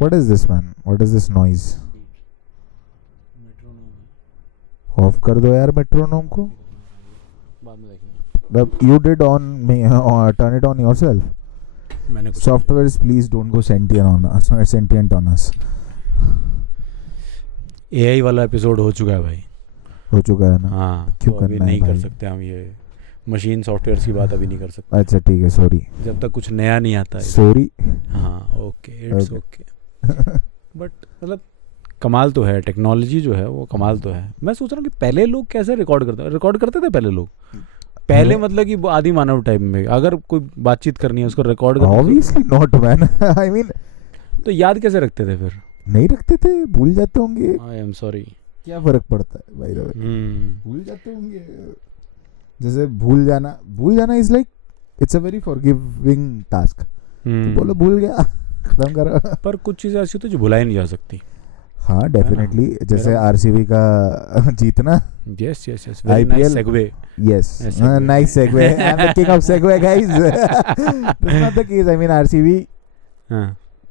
What is this, man? What is this noise? Of कर दो यार मेट्रोनोम को. बाद में देखेंगे. You did on me, turn it on yourself. मैंने कुछ Softwares, please don't go sentient on us. AI वाला एपिसोड हो चुका है भाई. हो चुका है ना. हाँ, क्यों तो अभी करना है नहीं कर भाई? सकते हम ये मशीन सॉफ्टवेयर की बात अभी नहीं कर सकते अच्छा ठीक है, सॉरी. जब तक कुछ नया नहीं आता है. सॉरी. हाँ ओके, इट्स ओके. बट मतलब कमाल तो है, टेक्नोलॉजी जो है वो कमाल तो है. मैं सोच रहा हूँ कि पहले लोग कैसे रिकॉर्ड करते थे पहले लोग. पहले मतलब कि आदि मानव टाइम में अगर कोई बातचीत करनी है उसको रिकॉर्ड करना. Obviously not man. I mean तो याद कैसे रखते थे फिर? नहीं रखते थे, भूल जाते होंगे. I am sorry. क्या फर्क पड़ता है भाई? भूल जाते होंगे. जैसे भूल जाना is like it's a very forgiving task. बोलो भूल गया, खत्म करो. पर कुछ चीज़ें ऐसी होती है जो भुलाई नहीं जा सकती. हाँ डेफिनेटली. जैसे आरसीबी का जीतना. Yes yes yes, very nice segue. Yes, nice segue. I'm the king of segue, guys. That's not the case. I mean, RCB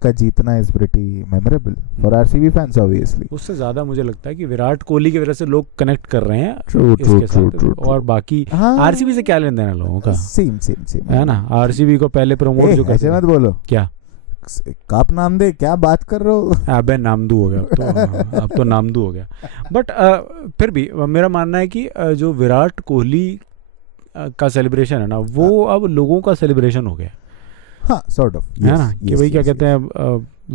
का जीतना is pretty memorable for RCB fans, obviously. उससे ज़्यादा मुझे लगता है कि विराट कोहली की वजह से लोग कनेक्ट कर रहे हैं True. साथ. और बाकी आरसीबी से क्या लेना देना लोगों का? Same. है ना. आरसीबी को पहले प्रमोट जो ऐसे मत बोलो. क्या काप नाम दे, क्या बात कर रहे हो? अबे नामदू हो गया अब तो नामदू हो गया. बट फिर भी मेरा मानना है कि जो विराट कोहली का सेलिब्रेशन है ना, वो अब लोगों का सेलिब्रेशन हो गया. हाँ sort of. है ना कि भाई क्या कहते हैं,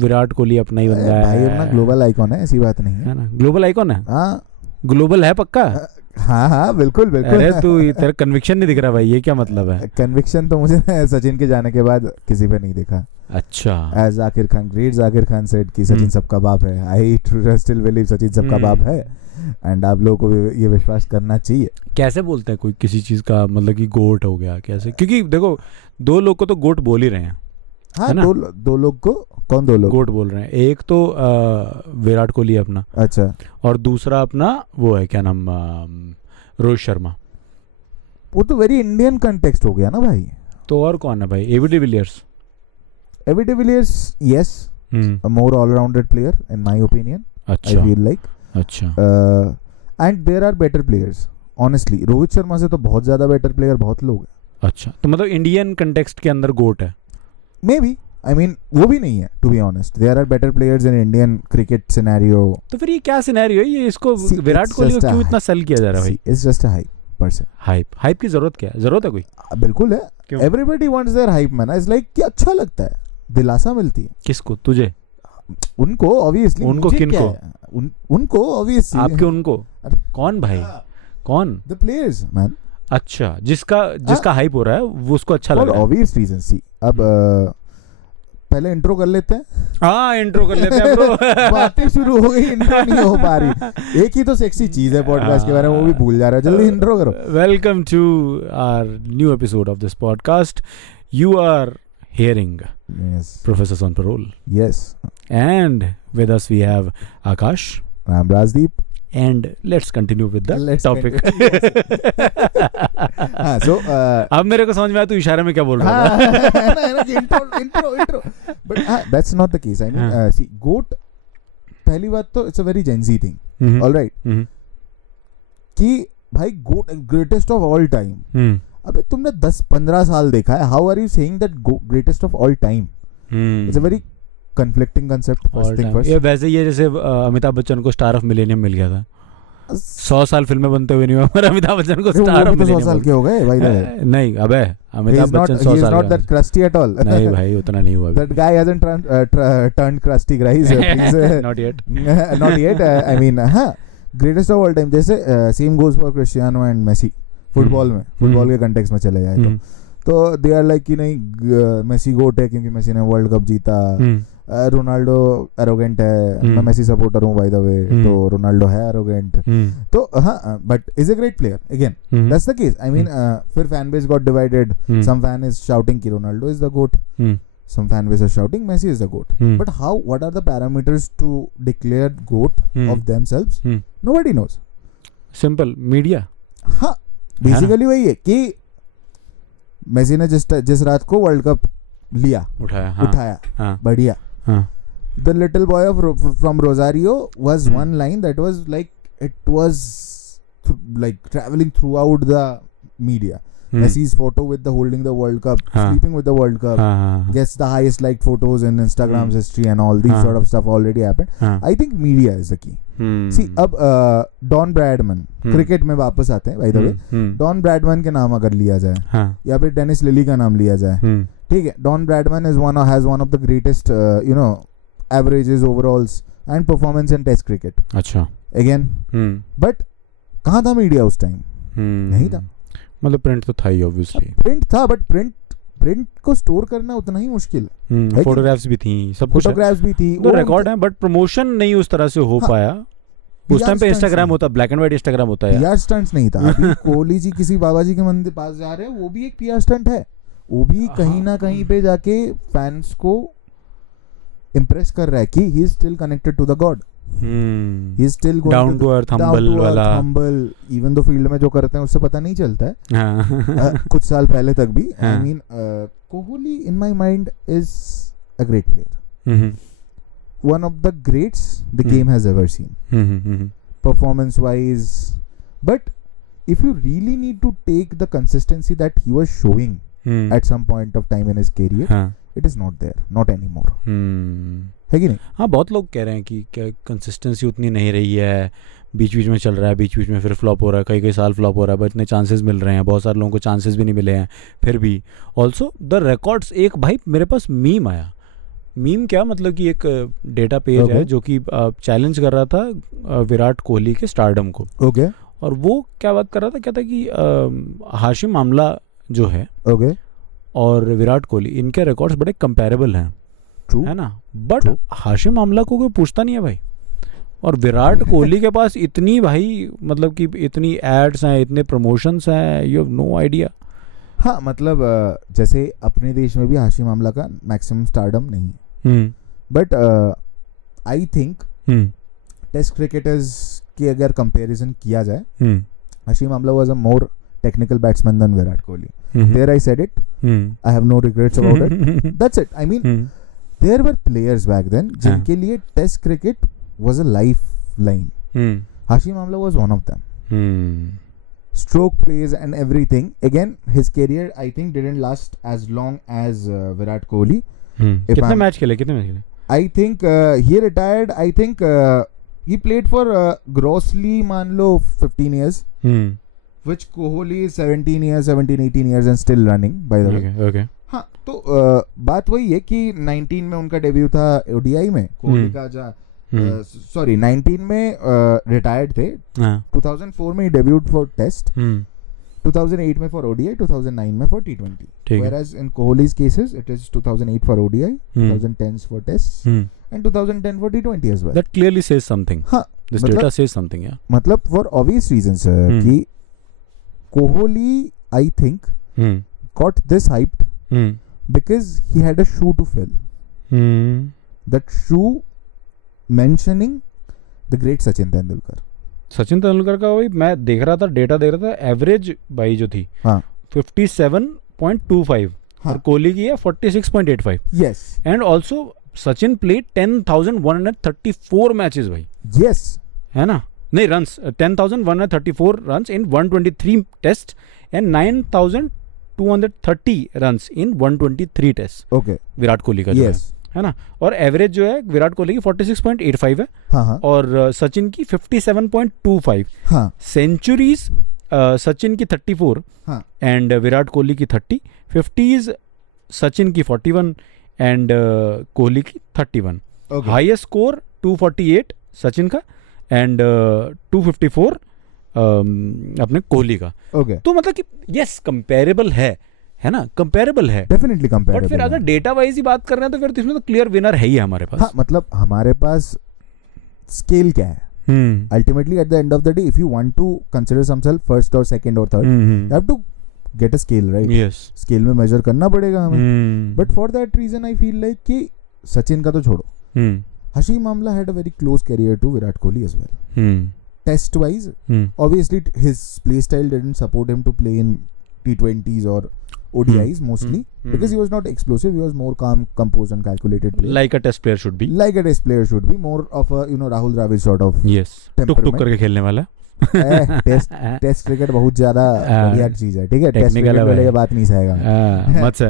विराट कोहली अपना ही बंदा है भाई. अपना ग्लोबल आइकॉन है, ऐसी बात नहीं है ना. ग्लोबल आइकॉन है. हाँ ग्लोबल है पक्का. हाँ बिल्कुल. अरे तू तेरा कन्विक्शन नहीं दिख रहा भाई, ये क्या मतलब है? कन्विक्शन तो मुझे सचिन के जाने के बाद किसी पे नहीं दिखा. अच्छा. As Zakir Khan, great Zakir Khan said कि सचिन सबका बाप है. आई स्टिल बिलीव सचिन सबका बाप है. एंड आप लोगों को ये विश्वास करना चाहिए. कैसे बोलते हैं कोई किसी चीज़ का, मतलब कि गोट हो गया कैसे? क्योंकि देखो दो लोग को तो गोट बोल ही रहे हैं. हाँ दो लोग को. कौन दो लोग गोट बोल रहे हैं? एक तो विराट कोहली अपना. अच्छा. और दूसरा अपना वो है क्या नाम, रोहित शर्मा. वो तो वेरी इंडियन कंटेक्स्ट हो गया ना भाई. तो और कौन है भाई? AB de Villiers. AB de Villiers yes, a more all-rounded player in my opinion. अच्छा. I feel like. अच्छा. And there are better players honestly. Rohit Sharma से तो बहुत ज़्यादा बेटर प्लेयर बहुत लोग हैं. अच्छा, तो मतलब इंडियन कंटेक्स्ट के अंदर गोट है. Maybe. I mean वो भी नहीं है to be honest. There are better players in Indian cricket scenario. तो फिर ये क्या सिनेरियो है? ये इसको विराट कोहली को क्यों इतना सेल किया जा रहा है भाई? It's just a hype person. Hype की जरूरत क्या है? जरूरत है कोई? बिल्कुल है. Everybody wants their hype man. It's like कि अच्छा लगता है, दिलासा मिलती है. किसको? तुझे? उनको obviously. उनको किनको? उनको obviously. आपके उनको? कौन भाई? कौन? The players man. अच्छा, जिसका हाइप हो रहा है वो उसको अच्छा लग रहा है. obvious reason. See अब पहले इंट्रो कर लेते हैं. हाँ इंट्रो कर लेते हैं ब्रो. बातें शुरू हो गई, इंट्रो नहीं हो पा रही. एक ही तो सेक्सी चीज है पॉडकास्ट के बारे में, वो भी भूल जा रहा है. जल्दी इंट्रो करो. Welcome to our new episode of this podcast. You are hearing Professor on Parole. Yes. And with us we have Akash. I'm Rajdeep. And let's continue with the topic. हाँ so अब मेरे को समझ में आया तू इशारे में क्या बोल रहा है. intro. But that's not the case. I mean see GOAT, पहली बात तो it's a very Gen Z thing. All right. कि भाई GOAT greatest of all time. अबे तुमने 10-15 साल देखा है. How are you saying that greatest of all time? It's a very conflicting concept. First thing first. ये वैसे ही है जैसे अमिताभ बच्चन को स्टार ऑफ मिलेनियम मिल गया था. 100 साल फिल्में बनते हुए नहीं हुआ, पर अमिताभ बच्चन को स्टार ऑफ मिलेनियम. 100 साल के हो गए भाई. नहीं अबे अमिताभ बच्चन 100 साल. He is not that crusty at all. नहीं भाई उतना नहीं हुआ. That guy hasn't turned crusty guys. Not yet. I mean हाँ ग्रेटेस्ट ऑफ ऑल टाइम. जैसे same goes for Cristiano and Messi. Football के कंटेक्स्ट में चले जाए तो दे आर लाइक कि नहीं मेसी गोट है क्योंकि मेसी ने वर्ल्ड कप जीता. रोनाल्डो एरोगेंट है. मैं मेसी सपोर्टर हूँ बाय द वे, तो रोनाल्डो है एरोगेंट. तो हाँ but is a great player. Again that's the case. I mean फिर fan base got divided. Some fan is shouting कि Ronaldo is the goat. Some fan base is shouting Messi is the GOAT. But what are the parameters to declare GOAT of themselves? Nobody knows. Simple. Media. हाँ basically वही है कि Messi ने जिस रात को world cup लिया, उठाया, बढ़िया. The little boy from Rosario was one line that was like, it was like traveling throughout the media. Messi's photo with the holding the World Cup, sleeping with the World Cup, gets the highest liked photos in Instagram's history, and all these sort of stuff already happened. I think media is the key. See, अब Don Bradman, cricket में वापस आते हैं, by the way. Don Bradman के नाम अगर लिया जाए, या फिर डेनिस लिली का नाम लिया जाए, ठीक है. Don Bradman has one of the greatest, averages, overalls, and performance in Test cricket. अच्छा. Again, but कहाँ था मीडिया उस टाइम? नहीं था. मतलब प्रिंट तो था ही ऑब्वियसली. प्रिंट था, बट प्रिंट को स्टोर करना उतना ही मुश्किल है. फोटोग्राफ्स भी थी, सब कुछ, फोटोग्राफ्स भी थी, तो रिकॉर्ड है, बट प्रमोशन नहीं उस तरह से हो पाया. उस टाइम पे इंस्टाग्राम होता, ब्लैक एंड व्हाइट इंस्टाग्राम होता है. पीआर स्टंट्स नहीं था. अभी कोहली जी किसी बाबा जी के मंदिर पास जा रहे हैं, वो भी एक पीआर स्टंट है. वो भी कहीं ना कहीं पे जाके फैंस को इम्प्रेस कर रहा है कि he is still connected to the God. He is still going down to earth, humble. Even though field में जो करते हैं उससे पता नहीं चलता है. कुछ साल पहले तक भी. I mean, Kohli in my mind is a great player. One of the greats the game has ever seen. Performance wise, but if you really need to take the consistency that he was showing at some point of time in his career, it is not there, not anymore. है कि नहीं? हाँ, बहुत लोग कह रहे हैं कि क्या कंसिस्टेंसी उतनी नहीं रही है, बीच बीच में चल रहा है, बीच बीच में फिर फ्लॉप हो रहा है, कई साल फ्लॉप हो रहा है, बट इतने चांसेस मिल रहे हैं. बहुत सारे लोगों को चांसेस भी नहीं मिले हैं फिर भी. ऑल्सो द रिकॉर्ड्स, एक भाई मेरे पास मीम आया. मीम क्या मतलब कि एक डेटा पेज है जो कि चैलेंज कर रहा था विराट कोहली के स्टारडम को. ओके. और वो क्या बात कर रहा था, क्या था कि हाशिम आमला जो है और विराट कोहली, इनके रिकॉर्ड्स बड़े कंपेरेबल हैं. True. है ना. बट हाशिम आमला को कोई पूछता नहीं है भाई, और विराट कोहली के पास इतनी भाई मतलब कि इतनी एड्स हैं, इतने प्रमोशंस हैं, यू हैव नो आइडिया. हाँ, मतलब जैसे अपने देश में भी हाशिम आमला का मैक्सिमम स्टारडम नहीं है, but I think test cricketers की अगर कंपैरिजन किया जाए, Hashim Amla was a more technical batsman than Virat Kohli. There I said it. I have no regrets about it. That's it. I mean, there were players back then जिनके लिए test cricket was a lifeline. Hashim Amla was one of them. Stroke plays and everything. Again, his career I think didn't last as long as Virat Kohli. कितने match खेले? I think he retired. I think he played for grossly मान लो 15 years. Which Kohli is 18 years and still running, by the way. Okay. हाँ, तो बात वही है कि 19 में उनका डेब्यू था ODI में. कोहली का 19 में रिटायर्ड थे. 2004 में डेब्यूड फॉर टेस्ट, 2008 में फॉर ODI, 2009 में for T20. Whereas in Kohli's cases, it is 2008 for ODI, 2010 for tests, and 2010 for T20 as well. That clearly says something. हाँ, this data says something, yeah. मतलब for obvious reasons कि Kohli, I think, got this hyped because he had a shoe to fill. That shoe mentioning the great Sachin Tendulkar. Sachin Tendulkar का भाई मैं देख रहा था, data देख रहा था, एवरेज भाई जो थी 57.25 और कोहली की है 46.85. Yes. And also Sachin played 10,134 matches भाई. Yes. है ना. नहीं, runs 10,134 runs in 123 test and 9,230 runs in 123 test. Okay. Virat Kohli का जो है ना. और एवरेज जो है विराट कोहली की 46.85 है. हाँ. और सचिन की 57.25. हाँ. सेंचुरीज सचिन की 34 एंड विराट कोहली की 30. 50s सचिन की 41 एंड कोहली की 31. हाईएस्ट स्कोर 248 सचिन का एंड 254 अपने कोहली का. तो मतलब कि यस कंपेरेबल है ना, कंपेरेबल है, डेफिनेटली कंपेरेबल. बट फिर अगर डेटा वाइज ही बात कर रहे हैं तो फिर इसमें तो क्लियर विनर है ही हमारे पास. हाँ, मतलब हमारे पास स्केल क्या है. Ultimately at the end of the day if you want to consider themselves first और सेकंड और third, you have to get a scale, right. Yes, scale में मेजर करना पड़ेगा हमें. But for that reason I feel like कि सचिन का तो छोड़ो, Hashim Amla had a very close career to Virat Kohli as well. Test wise, obviously his play style didn't support him to play in T20s or ODIs mostly, because he was not explosive. He was more calm, composed, and calculated player. Like a test player should be. Like a test player should be, more of a Rahul Dravid sort of Yes. टुक करके खेलने वाला. Test cricket बहुत ज्यादा बढ़िया चीज है, ठीक है, टेस्ट क्रिकेट वाले बात नहीं सहेगा मत से.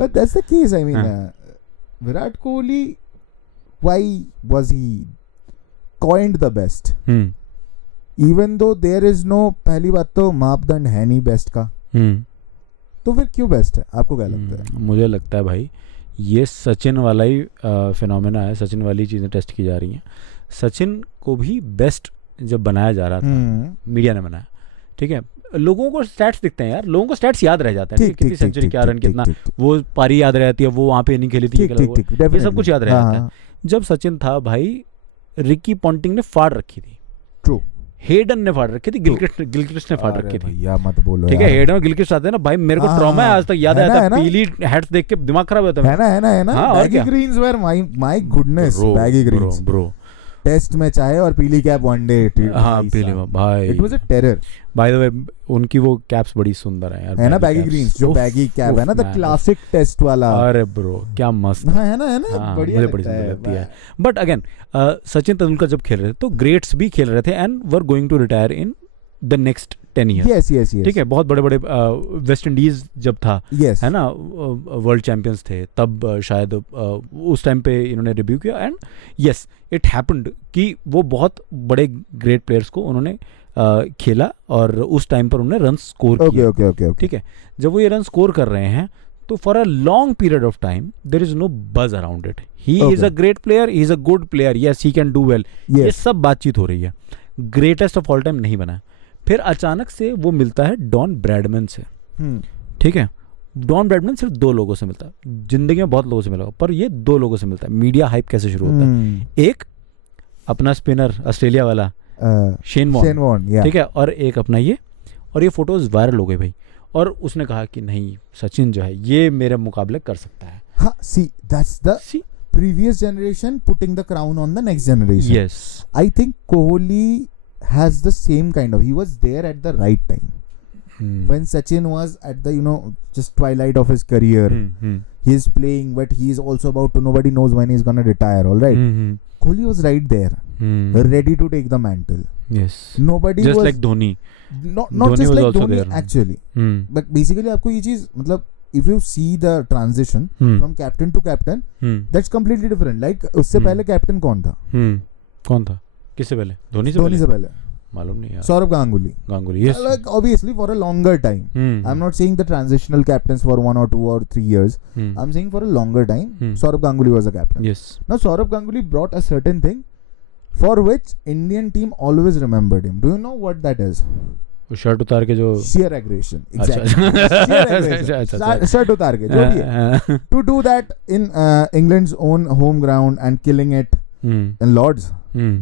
But that's the case. I mean, Virat Kohli, why was he coined the best? Even though there is no, पहली बात तो मापदंड है नहीं बेस्ट का, तो फिर क्यों बेस्ट है? आपको क्या लगता है? मुझे लगता है भाई ये सचिन वाला ही फिनोमेना है, सचिन वाली चीज़ें टेस्ट की जा रही हैं. सचिन को भी बेस्ट जब बनाया जा रहा था, मीडिया ने बनाया, ठीक है, लोगों को स्टैट्स दिखते हैं यार, लोगों को स्टैट्स याद रह जाते हैं, कितनी सेंचुरी, क्या रन, कितना, वो पारी याद रहती है, वो वहाँ पे नहीं खेली थी, ये सब कुछ याद रह जाता है. जब सचिन था भाई, रिकी पॉन्टिंग ने फाड़ रखी थी, ट्रू, हेडन ने फाड़ रखी थी, गिलक्रिस्ट ने फाड़ रखी थी. या मत बोलो, ठीक है, हेडन और गिलक्रिस्ट आते हैं ना भाई, मेरे को ट्रॉमा है आज तक, याद आया था पीली हैट्स देख के दिमाग खराब होता है ना. Baggy greens where my goodness, baggy greens bro, test में चाहे और पीली कैप वनडे. हाँ पीली भाई, it was a terror. By the way उनकी वो कैप्स बड़ी सुंदर है यार, है ना, बैगी ग्रीन्स, जो बैगी कैप है ना, द क्लासिक टेस्ट वाला. अरे ब्रो क्या मस्त है ना, बढ़िया, मुझे बड़ी सुंदर लगती है. बट अगेन सचिन तेंदुलकर जब खेल रहे थे तो ग्रेट्स भी खेल रहे थे, and were going to retire in the next 10 years. Yes. ठीक है, बहुत बड़े बड़े वेस्ट इंडीज जब था, yes. है ना, वर्ल्ड चैंपियंस थे तब, शायद उस टाइम पे इन्होंने रिव्यू किया, एंड यस इट हैपेंड कि वो बहुत बड़े ग्रेट प्लेयर्स को उन्होंने खेला, और उस टाइम पर उन्होंने रन स्कोर किया. Okay. ठीक है, जब वो ये रन स्कोर कर रहे हैं तो for a long period of time there is no buzz around it. He is a great player, he is a good player, yes he can do well, ये सब बातचीत हो रही है. ग्रेटेस्ट ऑफ ऑल टाइम नहीं बना. फिर अचानक से वो मिलता है डॉन ब्रैडमैन से. ठीक है, डॉन ब्रैडमैन सिर्फ 2 लोगों से मिलता है, जिंदगी में बहुत लोगों से मिला, पर ये 2 लोगों से मिलता है. मीडिया हाइप कैसे शुरू होता है? एक अपना स्पिनर ऑस्ट्रेलिया वाला शेन वॉर्न, ठीक है, और एक अपना ये, और ये फोटोज वायरल हो गई भाई, और उसने कहा कि नहीं सचिन जो है ये मेरे मुकाबले कर सकता है. हाँ, see that's the previous generation putting the crown on the next generation. Yes, I think Kohli has the same kind of, he was there at the right time. When Sachin was at the just twilight of his career, he's playing, but he's also about to, nobody knows when he's gonna retire, all right. Kohli was right there, ready to take the mantle. Yes, nobody just was like Dhoni. Not Dhoni just was like also Dhoni there. actually, but basically आपको ये चीज, मतलब if you see the transition from captain to captain, that's completely different. Like उससे पहले captain कौन था? कौन था? किससे पहले? धोनी से पहले मालूम नहीं यार. Saurabh Ganguly. Yes, like obviously for a longer time. I'm not saying the transitional captains for 1 or 2 or 3 years. I'm saying for a longer time. Saurabh Ganguly was a captain. Yes. Now Saurabh Ganguly brought a certain thing for which Indian team always remembered him. Do you know what that is? Shirt उतार के जो sheer aggression. Exactly. Sheer aggression. Shirt उतार के जो भी है. To do that in England's own home ground and killing it in Lords.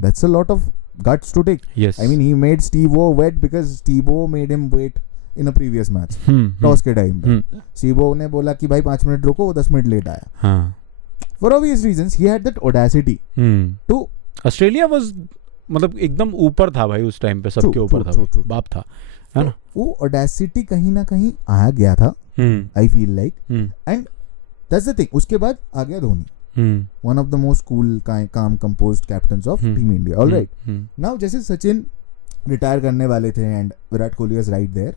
That's a lot of guts to take. Yes. I mean, he made Steve-O wait because Steve-O made him wait in a previous match. Toss के time पे Steve-O ने बोला कि भाई 5 minute रुको, वो 10 minute late आया. For obvious reasons, he had that audacity to. Australia was मतलब एकदम ऊपर था भाई उस टाइम पे, सबके ऊपर था, बाप था, है ना. वो ऑडेसिटी कहीं ना कहीं आ गया था, आई feel like, and that's the thing. उसके बाद आ गया Dhoni, one of the most cool, calm, composed captains of Team India. All right. Now जैसे सचिन रिटायर करने वाले थे and Virat Kohli was right there,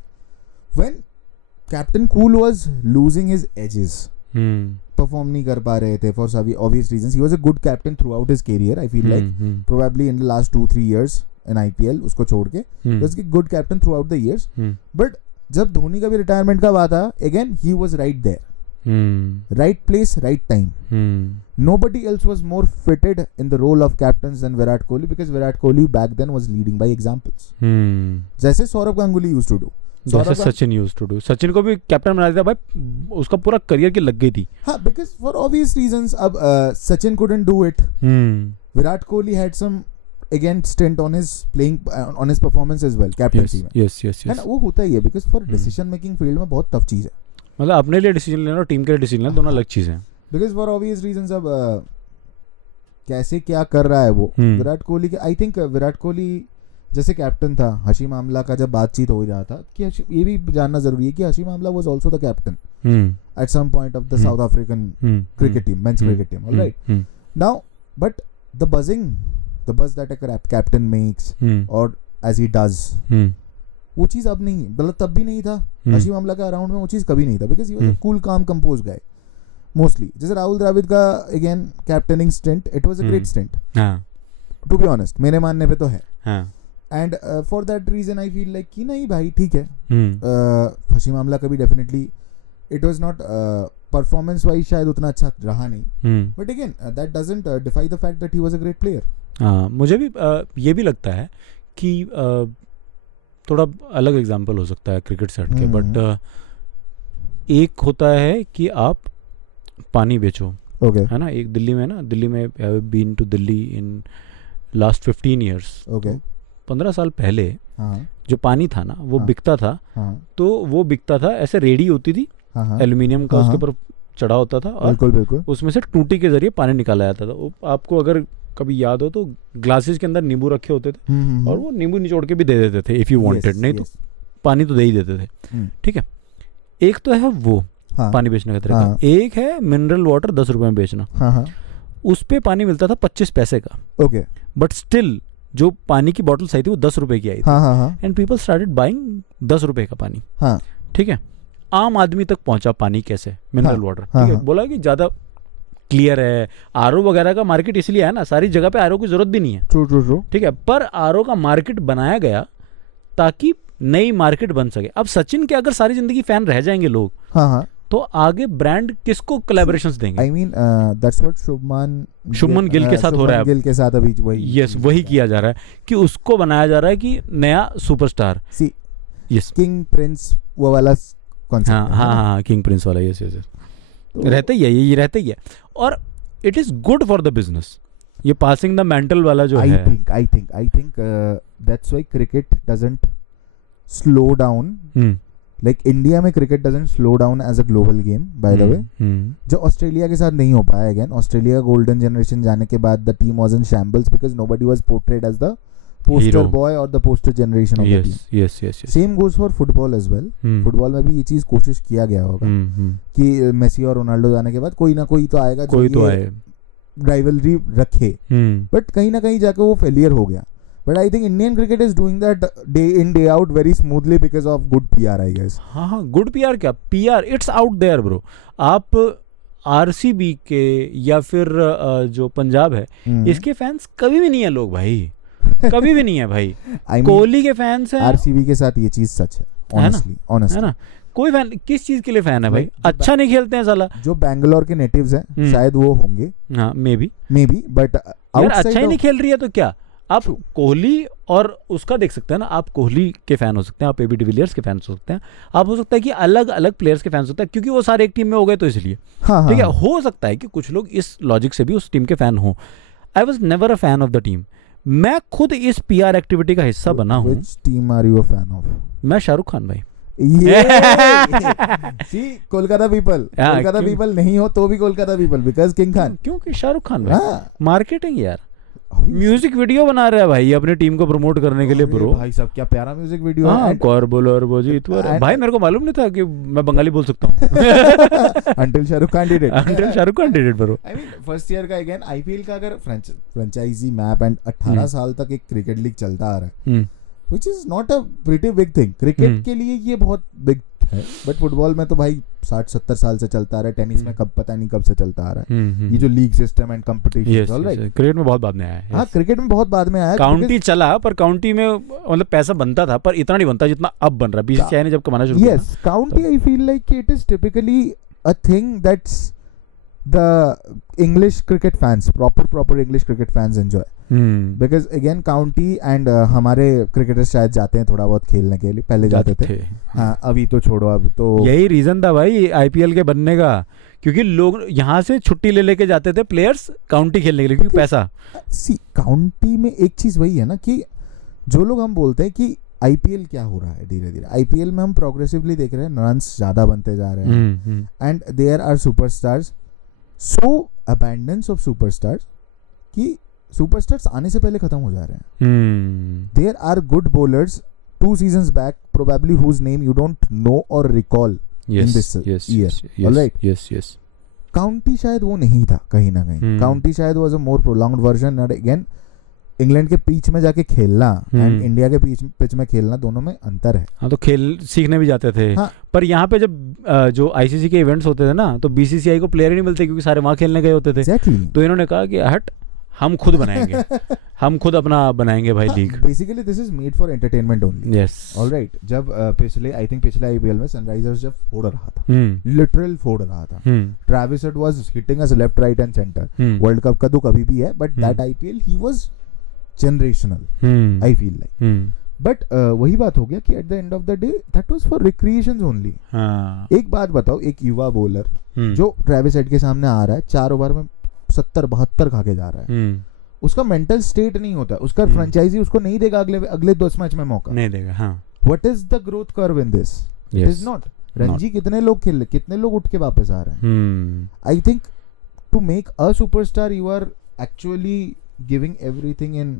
when Captain Cool was losing his edges, perform नहीं कर पा रहे थे for some obvious reasons. He was a good captain throughout his career. I feel like probably in the last 2-3 years in IPL उसको छोड़ के he was a good captain throughout the years. But जब धोनी का भी retirement का बात आया, again he was right there. Right place, right time. Nobody else was more fitted in the role of captains than Virat Kohli, because Virat Kohli back then was leading by examples. जैसे Saurabh Ganguly used to do, जैसे Sachin used to do. Sachin को भी captain बना दिया भाई, उसका पूरा career की लग गई थी. हाँ, because for obvious reasons अब Sachin couldn't do it. Virat Kohli had some again stint on his playing on his performance as well, captaincy में. Yes. है ना, वो होता ही है, because for decision making field में बहुत tough चीज़ है. मतलब अपने लिए डिसीजन लेना और टीम के लिए डिसीजन लेना दोनों अलग चीज़ें हैं. बिकॉज फॉर ऑब्वियस रीजंस अब कैसे क्या कर रहा है वो विराट कोहली के, आई थिंक विराट कोहली जैसे कैप्टन था हशीम आमला का, जब बातचीत हो रहा था कि ये भी जानना जरूरी है कि Hashim Amla was also the captain at some point of the South African cricket team, men's cricket team, all right. Now, but the buzz that a captain makes or as he does, वो चीज़ अब नहीं, मतलब तब भी नहीं था Hashim Amla का around में, वो चीज़ कभी नहीं था, because he was a cool calm composed guy mostly. जैसे राहुल द्रविड़ का again captaining stint, it was a great stint to be honest, मेरे मानने पे तो है. And for that reason I feel like कि नहीं भाई ठीक है, हशीम आमला का भी definitely it was not performance wise शायद उतना अच्छा रहा नहीं, but again that doesn't defy the fact that he was a great player. हाँ, मुझे भी ये भी लगता है कि थोड़ा अलग एग्जांपल हो सकता है क्रिकेट से हटके, बट एक होता है कि आप पानी बेचो, है ना. एक दिल्ली में been to Delhi in last 15 years, 15 साल पहले जो पानी था ना वो बिकता था, तो वो बिकता था ऐसे, रेडी होती थी एल्यूमिनियम का, उसके ऊपर चढ़ा होता था और उसमें से टूटी के जरिए पानी निकाला जाता था. आपको अगर कभी याद हो तो ग्लासेस के अंदर नींबू रखे होते थे और वो नींबू निचोड़ के भी दे देते थे इफ़ यू वांटेड, नहीं तो पानी तो दे ही देते थे. ठीक है, एक तो है वो पानी बेचने का तरीका, एक है मिनरल वाटर 10 रुपए में बेचना. उस पे पानी मिलता था 25 पैसे का, बट स्टिल जो पानी की बॉटल आई थी वो 10 रुपए की आई थी, एंड पीपल स्टार्टेड बाइंग 10 रुपए का पानी. ठीक है, आम आदमी तक पहुंचा पानी कैसे, मिनरल वाटर. ठीक है, बोला कि ज़्यादा क्लियर है, आरओ वगैरह का मार्केट इसलिए है ना, सारी जगह पे आरओ की जरूरत भी नहीं है. ट्रू. ठीक है, पर आरओ का मार्केट बनाया गया ताकि नई मार्केट बन सके. अब सचिन के अगर सारी जिंदगी फैन रह जाएंगे लोग, तो आगे ब्रांड किसको कोलैबोरेशंस देंगे? I mean that's what Shubman Gill के साथ हो रहा है. गिल के साथ अभी वही किया जा रहा है कि उसको बनाया जा रहा है कि नया सुपरस्टार. यस, किंग प्रिंस वो वाला कॉन्सेप्ट. हाँ, किंग प्रिंस वाला. यस रहता ही है, ये रहता ही है, और it is good for the business. ये पासिंग द मेंटल वाला जो है, I think that's why cricket doesn't slow down. Like India में cricket doesn't slow down as a global game, by the way, जो ऑस्ट्रेलिया के साथ नहीं हो पाया. अगेन ऑस्ट्रेलिया का गोल्डन जनरेशन जाने के बाद the team was in shambles because nobody was portrayed as the poster boy or the poster generation of the team. Yes. Same goes for football as well. Football में भी ये चीज कोशिश किया गया होगा कि मेसी और रोनाल्डो जाने के बाद कोई ना कोई तो आएगा जो ये राइवलरी रखे, बट कहीं ना कहीं जाकर वो फेलियर हो गया. But I think Indian cricket is doing that day in day out very smoothly because of good PR, I guess. हाँ, good PR क्या? PR, it's out there bro. आप RCB के या फिर जो पंजाब है, इसके फैंस कभी भी नहीं है लोग भाई. कभी भी नहीं है भाई. कोहली के फैंस हैं. आरसीबी के साथ ये चीज सच है, honestly. है ना, कोई फैन किस चीज के लिए फैन है भाई? अच्छा नहीं खेलते हैं साला. जो बैंगलोर के नेटिव्स हैं शायद वो होंगे, हाँ मे बी, बट अच्छा ही नहीं खेल रही है तो क्या. आप कोहली और उसका देख सकते हैं ना, आप कोहली के फैन हो सकते हैं, आप एबी डिविलियर्स के फैन हो सकते हैं, आप हो सकता है कि अलग अलग प्लेयर्स के फैन हो सकते हैं, क्योंकि वो सारे एक टीम में हो गए तो इसलिए. ठीक है, हो सकता है कि कुछ लोग इस लॉजिक से भी उस टीम के फैन हो. I was never a fan of the team. मैं खुद इस पीआर एक्टिविटी का हिस्सा बना हूँ. Which team are you a fan of? मैं शाहरुख खान भाई. कोलकाता पीपल नहीं हो तो भी Kolkata people because king Khan. क्योंकि शाहरुख खान भाई, मार्केटिंग यार. म्यूजिक वीडियो बना रहा है भाई अपनी टीम को प्रमोट करने के लिए ब्रो. भाई साहब क्या प्यारा म्यूजिक वीडियो है. भाई मेरे को मालूम नहीं था कि मैं बंगाली बोल सकता हूँ. Until Shahrukh Khan did it bro. I mean first year का अगेन आईपीएल का अगर फ्रेंचाइजी मैप एंड 18 साल तक एक क्रिकेट लीग चलता आ रहा है, which is not a pretty big thing. Cricket के लिए ये बहुत बिग है, बट फुटबॉल में तो भाई 60-70 साल से चलता आ रहा है. टेनिस में कब पता नहीं कब से चलता आ रहा है. ये जो league system and competition, alright. Cricket में बहुत बाद में आया. हाँ, क्रिकेट में बहुत बाद में आया. काउंटी चला, पर काउंटी में मतलब पैसा बनता था, पर इतना नहीं बनता जितना अब बन रहा है. बीसीसीआई ने जब कमाना शुरू किया. Yes, county I feel like it is typically a thing that's the English cricket fans, proper English cricket fans enjoy. Because again county and हमारे क्रिकेटर्स शायद जाते हैं थोड़ा बहुत खेलने के लिए, पहले जाते थे. हाँ, अभी तो छोड़ो. अब तो यही रीजन था भाई आईपीएल के बनने का, क्योंकि लोग यहाँ से छुट्टी ले लेके जाते थे प्लेयर्स काउंटी खेलने के लिए, क्योंकि पैसा. सी काउंटी में एक चीज वही है ना कि जो लोग हम बोलते हैं कि आईपीएल क्या हो रहा है, धीरे धीरे आईपीएल में हम प्रोग्रेसिवली देख रहे हैं, रन्स ज्यादा बनते जा रहे हैं, and there are superstars. So abundance of superstars कि सुपरस्टार्स आने से पहले खत्म हो जा रहे हैं. There are good bowlers 2 seasons back probably whose name you don't know or recall in this year. All right. Yes. County शायद वो नहीं था कहीं ना कहीं. काउंटी शायद was a more prolonged version. And again England के पिच में जाके खेलना एंड इंडिया के पिच में खेलना, दोनों में अंतर है. हाँ, तो खेल सीखने भी जाते थे. हाँ. पर यहाँ पे जब जो आईसीसी के इवेंट्स होते थे ना, तो बीसीसीआई को प्लेयर ही नहीं मिलते क्योंकि सारे वहाँ खेलने गए होते थे. Exactly. तो इन्होंने कहा कि हट, हम खुद बनाएंगे. हम खुद अपना बनाएंगे भाई league. Basically this is made for entertainment only. Yes. Alright. जब पिछले आईपीएल में सनराइजर्स जब फोड़ रहा था, लिटरल फोड़ रहा था. Travis Head was hitting us left, right and centre. World cup का दुख अभी भी है, but that IPL he was generational, I feel like. But वही बात हो गया कि at the end of the day that was for recreation only. एक बात बताओ, एक युवा बॉलर जो ट्रेविस हेड के सामने आ रहा है, 4 ओवर में 70-72 खा के जा रहा है, उसका मेंटल स्टेट नहीं होता. उसका फ्रेंचाइजी उसको नहीं देगा अगले 10 मैच में मौका नहीं देगा. हाँ. What is the growth curve in this? It is not. Ranji कितने लोग खेल रहे, कितने लोग उठ के वापस आ रहे हैं. I think to make a superstar you are actually giving everything in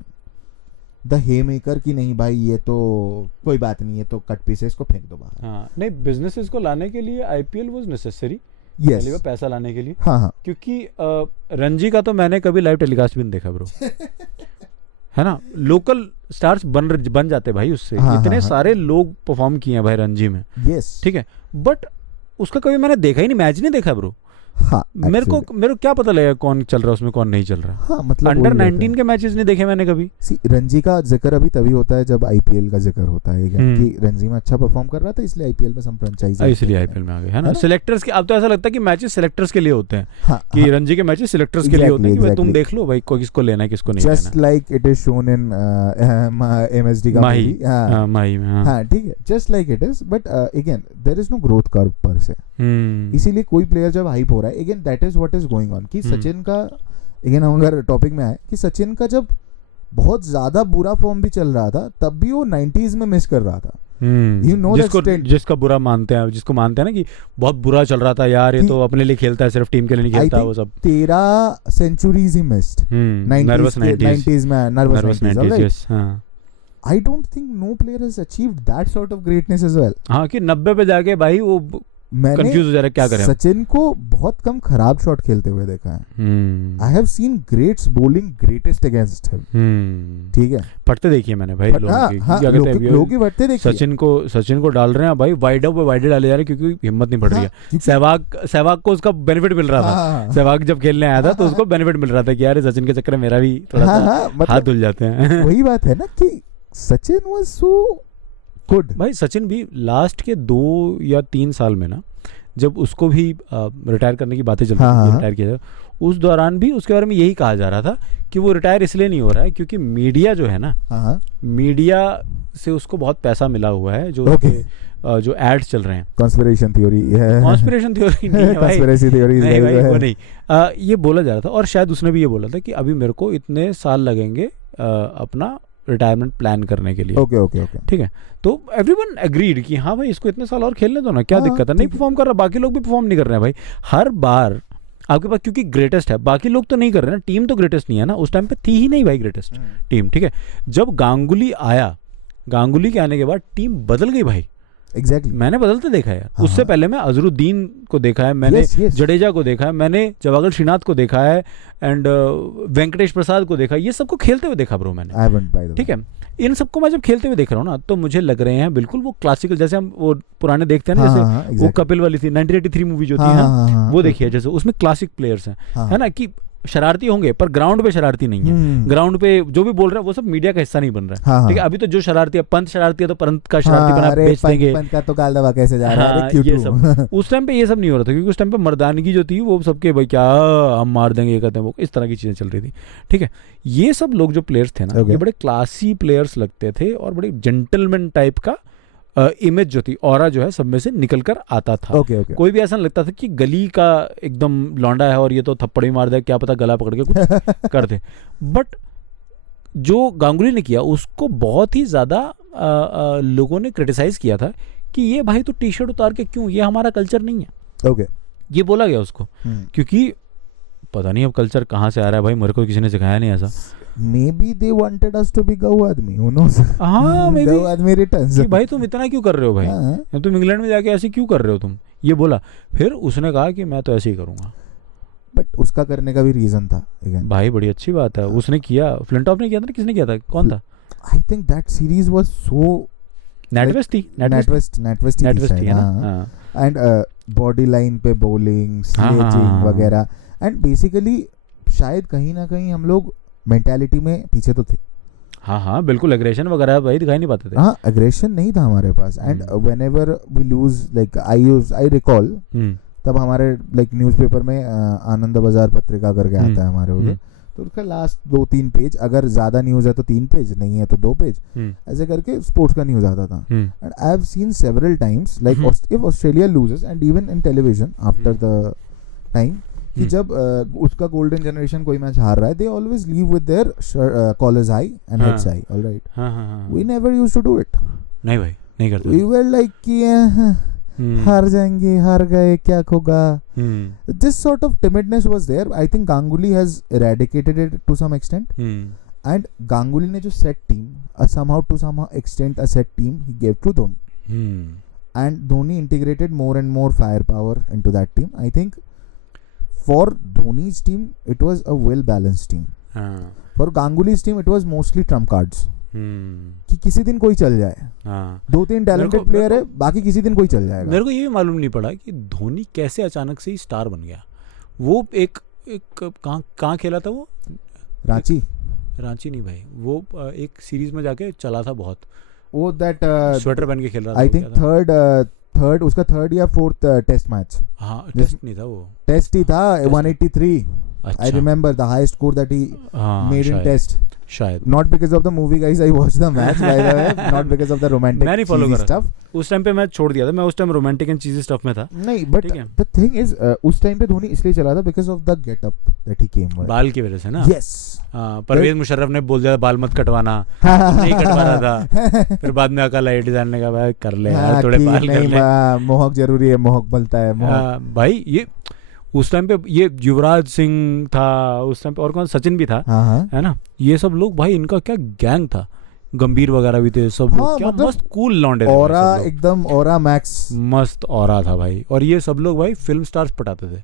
the hay maker की नहीं भाई ये तो कोई बात नहीं है, तो कट पीस है, इसको फेंक दो बाहर. हाँ. नहीं, बिजनेसेस को लाने के लिए आईपीएल वाज नेसेसरी. Yes. पैसा लाने के लिए. हाँ. क्योंकि रणजी का तो मैंने कभी लाइव टेलीकास्ट भी नहीं देखा ब्रो. है ना, लोकल स्टार्स बन जाते भाई उससे. इतने सारे लोग परफॉर्म किए हैं भाई रणजी में. Yes. ठीक है, बट उसका कभी मैंने देखा ही नहीं, मैच नहीं देखा ब्रो. हाँ, मेरे को क्या पता लगेगा कौन चल रहा है उसमें, कौन नहीं चल रहा. हाँ, मतलब अंडर 19 के मैचेस नहीं देखे मैंने कभी. रणजी का जिक्र अभी तभी होता है जब आईपीएल का जिक्र होता है कि रणजी में अच्छा परफॉर्म कर रहा था, इसलिए आईपीएल में सम फ्रेंचाइजी, इसलिए आईपीएल में आ गए. है ना, सिलेक्टर्स के. अब तो ऐसा लगता है कि मैचेस सिलेक्टर्स के लिए होते हैं. कि रणजी के मैचेस सिलेक्टर्स के लिए होते हैं कि तुम देख लो भाई किसको लेना है किसको नहीं लेना. Just like it is shown in MSD का माही में. हाँ, ठीक है, just like it is. But again there is no growth curve per se. इसीलिए कोई प्लेयर जब हाइप हो रहा है, again that is what is going on. कि सचिन का, अगेन हम अगर टॉपिक में आए, कि सचिन का जब बहुत ज्यादा बुरा फॉर्म भी चल रहा था, तब भी वो 90s में मिस कर रहा था. You know जिसका बुरा मानते हैं, जिसको मानते हैं ना कि बहुत बुरा चल रहा था यार, ये तो अपने लिए खेलता है, सिर्फ टीम के लिए नहीं खेलता. वो सब 13 सेंचुरीज ही मिस्ड. 90s में nervous 90s. I don't think no player has achieved that sort of greatness as well. हाँ, कि 90 पे जाके भाई वो कंफ्यूज हो जा रहा है क्या करें. सचिन को बहुत कम खराब शॉट खेलते हुए देखा है. I have seen greats bowling greatest against him. ठीक है, फटते देखिए मैंने भाई लोग की फटते देखिए. सचिन को डाल रहे हैं भाई, वाइड अप वाइड डाले जा रहे हैं क्योंकि हिम्मत नहीं पड़ रही है. सहवाग को उसका बेनिफिट मिल रहा था. सहवाग जब खेलने आया था तो उसको बेनिफिट मिल रहा था कि यार सचिन के चक्कर में मेरा भी थोड़ा हाथ धुल जाते हैं. वही बात है ना कि सचिन वाज सो गुड. भाई सचिन भी लास्ट के 2 या 3 साल में ना, जब उसको भी रिटायर करने की बातें चल रही थी, रिटायर किया, उस दौरान भी उसके बारे में यही कहा जा रहा था कि वो रिटायर इसलिए नहीं हो रहा है क्योंकि मीडिया जो है ना, मीडिया से उसको बहुत पैसा मिला हुआ है. जो एड्स चल रहे हैं, कॉन्स्पिरेशन थ्योरी नहीं है भाई, नहीं भाई वो नहीं. ये बोला जा रहा था, और शायद उसने भी ये बोला था कि अभी मेरे को इतने साल लगेंगे अपना रिटायरमेंट प्लान करने के लिए. ओके. ठीक है, तो एवरीवन एग्रीड कि हाँ भाई इसको इतने साल और खेलने दो ना, क्या दिक्कत है. नहीं परफॉर्म कर रहा, बाकी लोग भी परफॉर्म नहीं कर रहे हैं भाई. हर बार आपके पास क्योंकि ग्रेटेस्ट है, बाकी लोग तो नहीं कर रहे ना, टीम तो ग्रेटेस्ट नहीं है ना, उस टाइम पे थी ही नहीं भाई ग्रेटेस्ट टीम. ठीक है, जब गांगुली आया, गांगुली के आने के बाद टीम बदल गई भाई. एग्जैक्टली. मैंने बदलते देखा है. उससे पहले मैं अजरुद्दीन को देखा है, मैंने जडेजा को देखा है, मैंने जवागल श्रीनाथ को देखा है, एंड वेंकटेश प्रसाद को देखा है. ये सबको खेलते हुए देखा ब्रो मैंने. ठीक है, इन सबको मैं जब खेलते हुए देख रहा हूँ ना, तो मुझे लग रहे हैं बिल्कुल वो क्लासिकल, जैसे हम वो पुराने देखते हैं ना, जैसे वो कपिल वाली थी 1983 मूवी जो थी ना, वो देखिए, जैसे उसमें क्लासिक प्लेयर्स हैं, है ना, कि शरारती होंगे पर ग्राउंड पे शरारती नहीं है. ग्राउंड पे जो भी बोल रहा है वो सब मीडिया का हिस्सा नहीं बन रहा है. ठीक है, अभी तो जो शरारती है, पंत शरारती है तो पंत का शरारती बना बेच देंगे. पंत का तो गाल दबा कैसे जा रहा है, ये सब. उस टाइम पे ये सब नहीं हो रहा था क्योंकि उस टाइम पे मर्दानगी जो थी वो सबके भाई क्या हम मार देंगे, ये कहते हैं, वो इस तरह की चीजें चल रही थी. ठीक है, ये सब लोग जो प्लेयर्स थे ना, ये बड़े क्लासी प्लेयर्स लगते थे और बड़े जेंटलमैन टाइप का इमेज जो थी, ऑरा जो है सब में से निकल कर आता था. कोई भी ऐसा नहीं लगता था कि गली का एकदम लौंडा है और ये तो थप्पड़ ही मार दे, क्या पता गला पकड़ के कुछ कर दे. बट जो गांगुली ने किया उसको बहुत ही ज़्यादा लोगों ने क्रिटिसाइज किया था कि ये भाई तो टी शर्ट उतार के क्यों, ये हमारा कल्चर नहीं है. ये बोला गया उसको क्योंकि पता नहीं अब कल्चर कहाँ से आ रहा है भाई, मेरे को किसी ने सिखाया नहीं ऐसा. Maybe they wanted us to be गऊ आदमी, who knows. हाँ मे गऊ आदमी returns. कि भाई तुम इतना क्यों कर रहे हो भाई, हाँ. तुम इंग्लैंड में जाके ऐसे क्यों कर रहे हो तुम, ये बोला. फिर उसने कहा कि मैं तो ऐसे ही करूँगा. बट उसका करने का भी रीजन था again. भाई बड़ी अच्छी बात है, उसने किया. फ्लिंटॉफ ने किया था ना, किसने किया था, कौन था? I think that series was so NatWest थी. नेटवेस्ट थी है ना. एंड बॉडी लाइन पे बॉलिंग, स्लेजिंग वगैरह. एंड बेसिकली शायद कहीं ना कहीं हम लोग मेंटालिटी में पीछे तो थे. हाँ बिल्कुल. एग्रेशन वगैरह भाई दिखाई नहीं पाते थे. हाँ, एग्रेशन नहीं था हमारे पास. And whenever we lose, like I recall, तब हमारे लाइक न्यूज़पेपर में आनंद बाजार पत्रिका करके आता है हमारे उधर. तो उसका लास्ट 2-3 पेज, अगर ज़्यादा न्यूज़ है तो 3 पेज, नहीं है तो 2 पेज, ऐसे करके स्पोर्ट्स का न्यूज़ आता था. And I have seen several times like if Australia loses, and even in television after the time, कि जब उसका गोल्डन जनरेशन कोई मैच हार रहा है, they always leave with their collars high and heads high. Alright, we never used to do it. नहीं भाई, नहीं करते. वी वर लाइक कि हार जाएंगे, हार गए, क्या होगा. This sort of timidness was there. I think Ganguly has eradicated it to some extent. And Ganguly ने जो set team, somehow to some extent a set team he gave to Dhoni. And Dhoni integrated more and more firepower into that team. I think for Dhoni's team it was a well balanced team. For Ganguly's team it was mostly trump cards. कि किसी दिन कोई चल जाए. 2-3 talented player है, बाकी किसी दिन कोई चल जाएगा. मेरे को ये भी मालूम नहीं पड़ा कि धोनी कैसे अचानक से ही स्टार बन गया. वो एक कहाँ खेला था वो? रांची नहीं भाई, वो एक सीरीज में जाके चला था बहुत. वो दैट स्वेटर पहन के खेल रहा था. आई थिंक थर्ड उसका 3rd या 4th टेस्ट मैच. हाँ, टेस्ट नहीं था वो, टेस्ट ही था. 183. I remember the highest score that he made in test. शायद. Not because of the movie guys, I watched the match by the way. Not because of the romantic cheesy stuff. उस time पे मैं छोड़ दिया था, मैं उस time romantic and cheesy stuff में था. नहीं, but the thing is उस टाइम पे धोनी इसलिए चला था because of the getup that he came with. बाल की वजह से ना. Yes. परवेज मुशर्रफ ने बोल दिया बाल मत कटवाना, नहीं कटवा रहा था. फिर बाद में अकल आई डिजाइन ने कहा भाई कर ले यार, थोड़े बाल कर ले. मोहक जरूरी है, मोहक बनता है. भाई ये उस टाइम पे ये युवराज सिंह था उस टाइम पे, और कौन, सचिन भी था, है ना. ये सब लोग भाई, इनका क्या गैंग था. गंभीर वगैरह भी थे सब लोग. क्या मतलब मस्त कूल लौंडे थे. ऑरा एकदम ऑरा मैक्स, मस्त ऑरा था भाई. और ये सब लोग भाई फिल्म स्टार्स पटाते थे,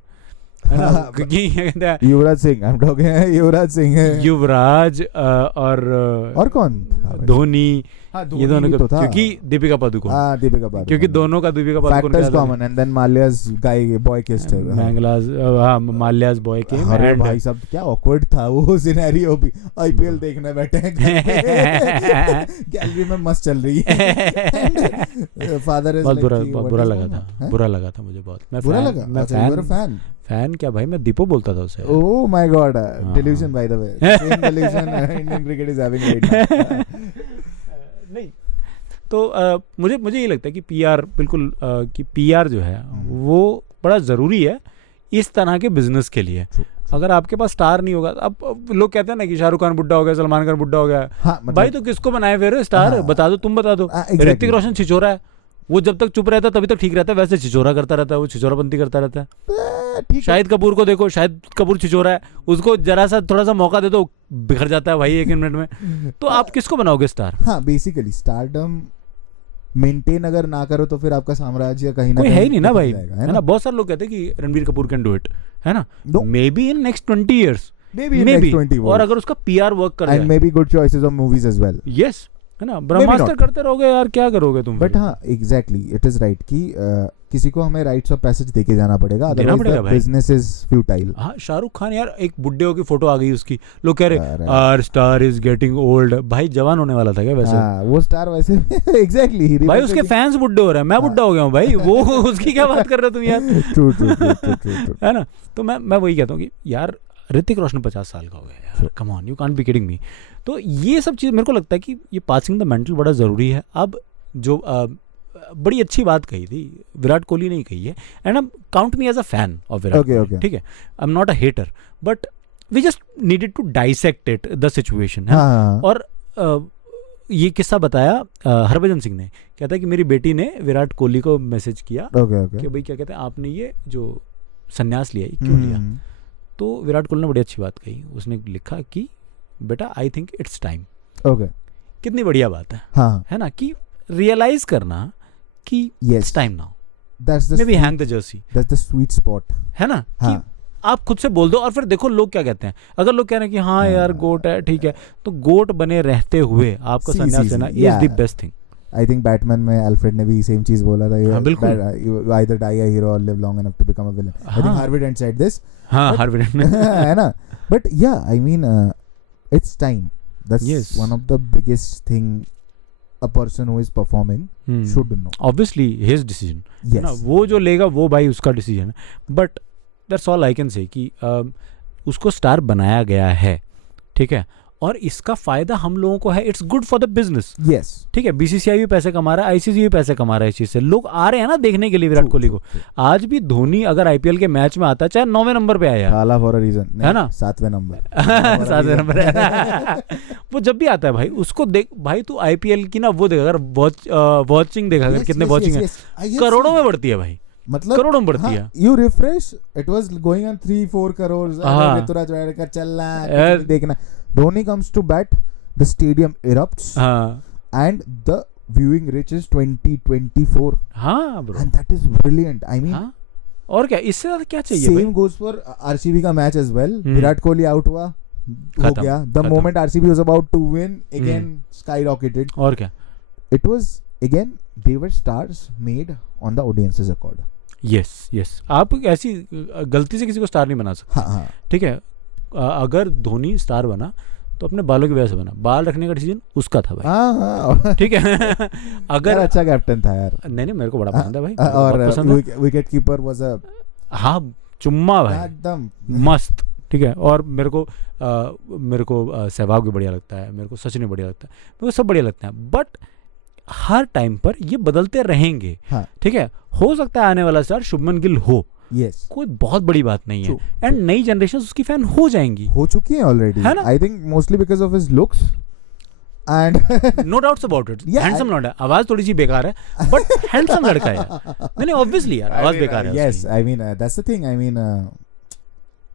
है ना. क्योंकि युवराज सिंह, I'm talking युवराज सिंह, युवराज और कौन, धोनी. ये दोनों तो था, क्योंकि दीपिका पादुकोण. क्योंकि दोनों का Deepika Padukone factors common. And then Mallya's guy boy kissed है. माल्यास बॉय के. अरे भाई सब क्या ऑकवर्ड था वो सिनेरियो भी. आईपीएल देखने बैठे हैं, गैलरी में मस्त चल रही है. फादर इज बुरा लगा था मुझे बहुत. बुरा लगा. मैं फैन क्या भाई, मैं दीपो बोलता था उसे. Oh my God. Television bye the way, same television Indian cricket is having right now. नहीं तो मुझे ये लगता है कि पीआर बिल्कुल कि पीआर जो है वो बड़ा ज़रूरी है इस तरह के बिजनेस के लिए. अगर आपके पास स्टार नहीं होगा, अब लोग कहते हैं ना कि शाहरुख खान बुड्ढा हो गया, सलमान खान बुड्ढा हो गया. हाँ, मतलब, भाई तो किसको बनाए फिर स्टार? बता दो, तुम बता दो. ऋतिक रोशन छिछोरा है, वो जब तक चुप रहता है तभी तक ठीक रहता है. वैसे छिछोरा करता रहता है, वो छिछोरापंती करता रहता है. शाहिद कपूर को देखो, शाहिद कपूर छिछोरा है, उसको जरा सा थोड़ा सा मौका दे दो, बिखर जाता है भाई 1 मिनट में. तो आप किसको बनाओगे स्टार? हाँ, बेसिकली स्टारडम मेंटेन अगर ना करो तो फिर आपका साम्राज्य कहीं ना कहीं है ही नहीं ना भाई, है ना. बहुत सारे लोग कहते हैं कि Ranbir Kapoor can do it, है ना. Maybe in next 20 years, maybe. और अगर उसका पीआर वर्क कर जाए, and maybe good choices of movies as well. Yes, है ना. ब्रह्मास्त्र करते रहोगे यार, क्या करोगे तुम? बट हाँ, एग्जैक्टली, इट इज राइट कि किसी को हमें राइट्स ऑफ पैसेज देके जाना पड़ेगा, अदरवाइज बिजनेस इज फ्यूटाइल. हाँ, शाहरुख खान यार, एक बुड्ढे हो की फोटो आ गई उसकी, लोग कह रहे our star is getting old. भाई जवान होने वाला था क्या वैसे? वो स्टार वैसे एग्जैक्टली भाई, उसके फैंस बुड्ढे हो रहे हैं, मैं बुड्ढा हो गया हूँ भाई. वो उसकी क्या बात कर रहे हो तुम यार? ट्रू, है ना. तो मैं वही कहता हूँ कि यार ऋतिक रोशन 50 साल का हो गया यार, come on, you can't be kidding me. तो ये सब चीज़ मेरे को लगता है कि ये पासिंग द मेंटल बड़ा ज़रूरी है. अब जो बड़ी अच्छी बात कही थी विराट कोहली ने ही कही है, एंड अब count me as a fan of Virat Kohli, ठीक है. I am not a hater, but we just needed to dissect it the situation. और ये किस्सा बताया हरभजन सिंह ने, कहता है कि मेरी बेटी ने विराट कोहली को मैसेज किया कि भाई क्या कहते हैं, आपने ये जो संन्यास लिया क्यों लिया. तो विराट कोहली ने बड़ी अच्छी बात कही, उसने लिखा कि बेटा I think it's time. Okay, कितनी बढ़िया बात है, हाँ, है ना, कि रियलाइज करना कि it's time now, that's the may be hang the Jersey, that's the sweet spot. है ना, हाँ, कि आप खुद से बोल दो। और फिर देखो लोग क्या कहते हैं, अगर लोग कह रहे हैं कि हाँ यार गोट है, ठीक है, तो गोट बने रहते हुए आपका See, संन्यास see, लेना see, is the yeah. Best thing. I think Batman में Alfred ने भी same चीज बोला था, हाँ, बिल्कुल। you either die a hero or live long enough to become a villain. I think हाँ। Harvey Dent said this. हाँ, But- हार्विड ने है ना, but yeah, I mean it's time. That's Yes. one of the biggest thing a person who is performing should know. Obviously his decision, है ना, Yes. वो जो लेगा वो भाई उसका डिसीजन है। But that's all I can say कि उसको स्टार बनाया गया है, ठीक है, और इसका फायदा हम लोगों को है, it's good for the business, Yes. ठीक है। बीसीसीआई भी पैसे कमा रहा है, आईसीसी भी पैसे कमा रहा है इस चीज से, लोग आ रहे हैं ना देखने के लिए विराट True, कोहली को। true, true. आज भी धोनी अगर आईपीएल के मैच में आता है, चाहे 9वें नंबर पे आया, काला for a reason. है ना? 7वें नंबर. 7वें नंबर है वो जब भी आता है भाई, उसको देख भाई, तू आईपीएल की ना वो देख, अगर वॉचिंग देखा, अगर Yes, कितने yes, वॉचिंग yes, है, yes. I have करोड़ों seen. में बढ़ती है भाई, मतलब करोड़ों में बढ़ती है। You refresh, it was going on 3-4 crore, हाँ। ऋतुराज वायरकर चल रहा है, यार। कुछ नहीं देखना, Dhoni comes to bat, the stadium erupts हाँ एंड द viewing reaches 2024 हाँ bro, and that is brilliant. I mean, हाँ, और क्या इससे ज्यादा क्या चाहिए भाई? same goes for RCB का मैच as well. हम्म। विराट कोहली आउट हुआ, हो खत्म, गया. The खत्म। moment RCB was about to win, again skyrocketed. और क्या, It was again they were stars made on the audience's accord. Yes yes, आप ऐसी गलती से किसी को स्टार नहीं बना सकते, हाँ हाँ. ठीक है। अगर धोनी स्टार बना तो अपने बालों की वजह से बना, बाल रखने का डिसीजन उसका था भाई, हाँ. ठीक है अगर यार अच्छा कैप्टन था यार. नहीं मेरे को बड़ा पसंद है भाई, मेरे को और बहुत पसंद है। विकेट कीपर वाज अ हाँ चुम्मा भाई, एकदम मस्त, ठीक है। और मेरे को सहवाग भी बढ़िया लगता है, मेरे को सचिन भी बढ़िया लगता है, मेरे को सब बढ़िया लगता है। बट हर टाइम पर ये बदलते रहेंगे, हाँ. ठीक है। हो सकता है आने वाला स्टार शुभमन गिल हो, यस, कोई बहुत बड़ी बात नहीं है, True, एंड नई जनरेशन उसकी फैन हो जाएंगी, हो चुकी है ऑलरेडी. है ना? I think mostly because of his looks and no doubts about it. Yeah, handsome लौंडा है, आवाज थोड़ी सी बेकार है बट हैंडसम लड़का है यार। नहीं ऑब्वियसली यार आवाज बेकार है यस, उसकी। I mean that's the thing. I mean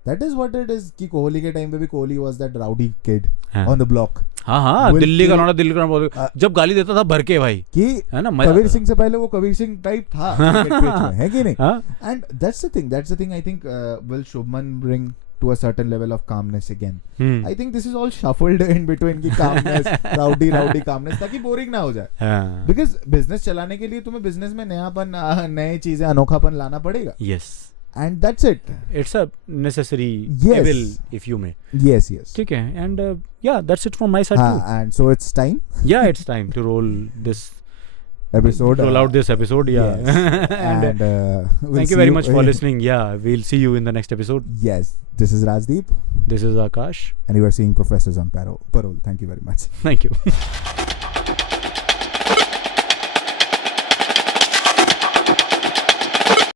that is what it is कि कोहली के टाइम पे भी Kohli was that rowdy kid हाँ। ऑन द ब्लॉक हाँ हाँ, Will दिल्ली का kill- लौंडा, दिल्ली का लौंडा, जब गाली देता था भर के भाई, कि है ना, मजा कबीर आता सिंह से पहले वो कबीर सिंह टाइप था cricket pitch में, है कि नहीं? था। हाँ And that's the thing I think will Shubman bring to a certain level of calmness again. Hmm, I think this is all shuffled in between की calmness, rowdy calmness, ताकि boring ना हो जाए. हाँ Because business चलाने के लिए तुम्हें business में नयापन, नए चीजें, अनोखापन लाना पड़ेगा. Yes, And that's it. It's a necessary Yes. Evil if you may, Yes, yes. ठीक है। And yeah that's it from my side हाँ, too. and so it's time. Yeah it's time to roll this Episode. roll out this episode, yeah. Yes. And and we'll thank see you very much for listening. Yeah, we'll see you in the next episode. Yes, this is Rajdeep, This is Akash. and you are seeing Professors on Parole. Thank you very much. Thank you.